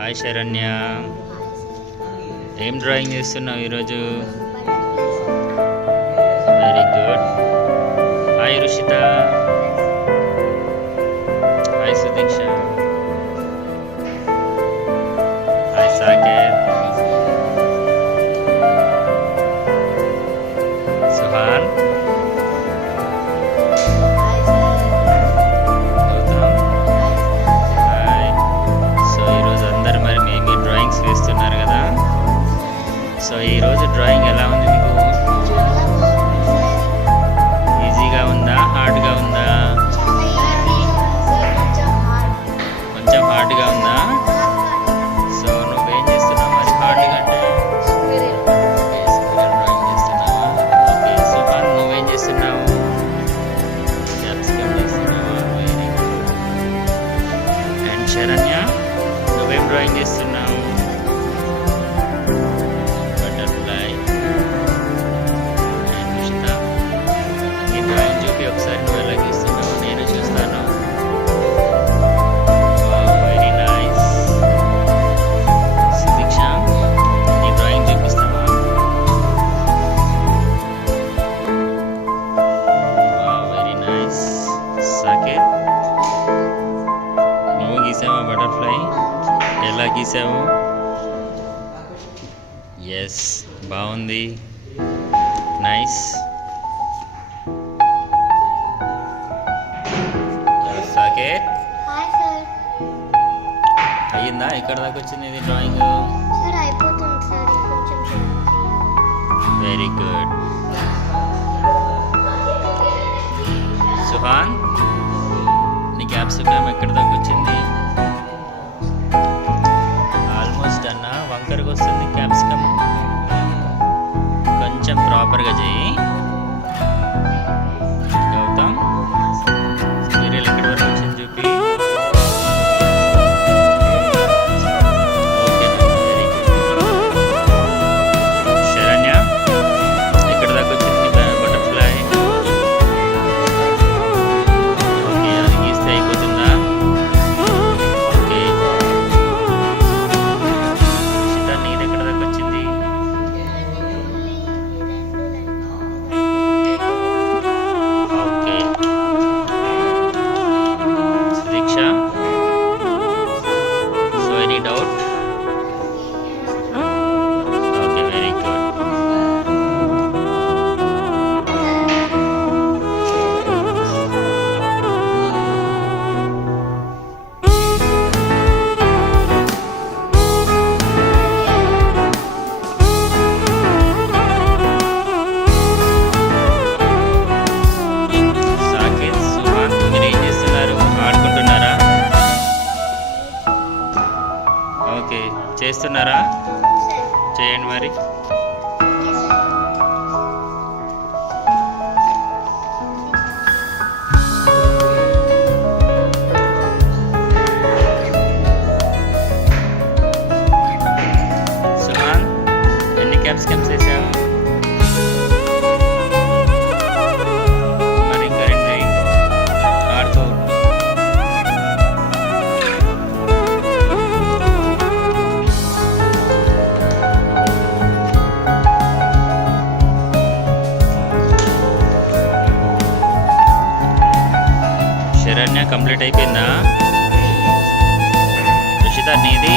హాయ్ శరణ్య, ఏం డ్రాయింగ్ చేస్తున్నావు ఈరోజు? Very good. హాయ్ రుషిత, హాయ్ సుదీక్ష, హాయ్ సాకేత్, సుహాన్, వేస్తున్నారు కదా. సో ఈరోజు డ్రాయింగ్ ఎలా ఉంది మీకు? ఈజీగా ఉందా, హార్డ్గా ఉందా? కొంచెం హార్డ్గా ఉందా? సో నువ్వేం చేస్తున్నావు మరి హార్డ్గా అంటే? డ్రాయింగ్ చేస్తున్నావా? ఓకే. సుహాన్, నువ్వేం చేస్తున్నావు? క్యాప్సికమ్ చేస్తున్నావా? Very good. అండ్ శరణ్య, నువ్వేం డ్రాయింగ్ చేస్తున్నావు? ఒకసారి నువ్వు ఎలా గీస్తున్నావు నేను చూస్తాను. Very nice. సుదీక్ష, నీ డ్రాయింగ్ చూపిస్తావా? Very nice. సాకేత్, నువ్వు గీసావా బటర్ఫ్లై? ఎలా గీసావు? ఎస్, బాగుంది. నైస్. సాకేత్, అయ్యిందా? ఎక్కడ దాకా వచ్చింది ఇది డ్రాయింగ్? Very good. సుహాన్, నీ క్యాప్సికమ్ ఎక్కడ దాకా వచ్చింది? ఆల్మోస్ట్ అన్న. వంకరగా వస్తుంది క్యాప్సికమ్, కొంచెం ప్రాపర్గా చెయ్యి. గౌతమ్, స్క్విరెల్ ఎక్కడి వరకు వచ్చింది చూపి. Okay, very good. శరణ్య, ఎక్కడి దాకా వచ్చింది బటర్ఫ్లై? ఓకే, అది గీస్తే అయిపోతుందా? ఓకే. రుషిత, నీది ఎక్కడి దాకా వచ్చింది? Okay. Sudiksha, so any doubt? Okay, very good. Saketh, Suhan, మీరు ఏం చేస్తున్నారు? ఆడుకుంటున్నారా? ఓకే, చేస్తున్నారా? చేయండి మరి. సుహాన్, ఎన్ని క్యాప్సికమ్స్ వేసావు? మరి ఇంకా రెండు చేయి, ఆడుతూ. శరణ్య, కంప్లీట్ అయిపోయిందా? రుషిత, నీది?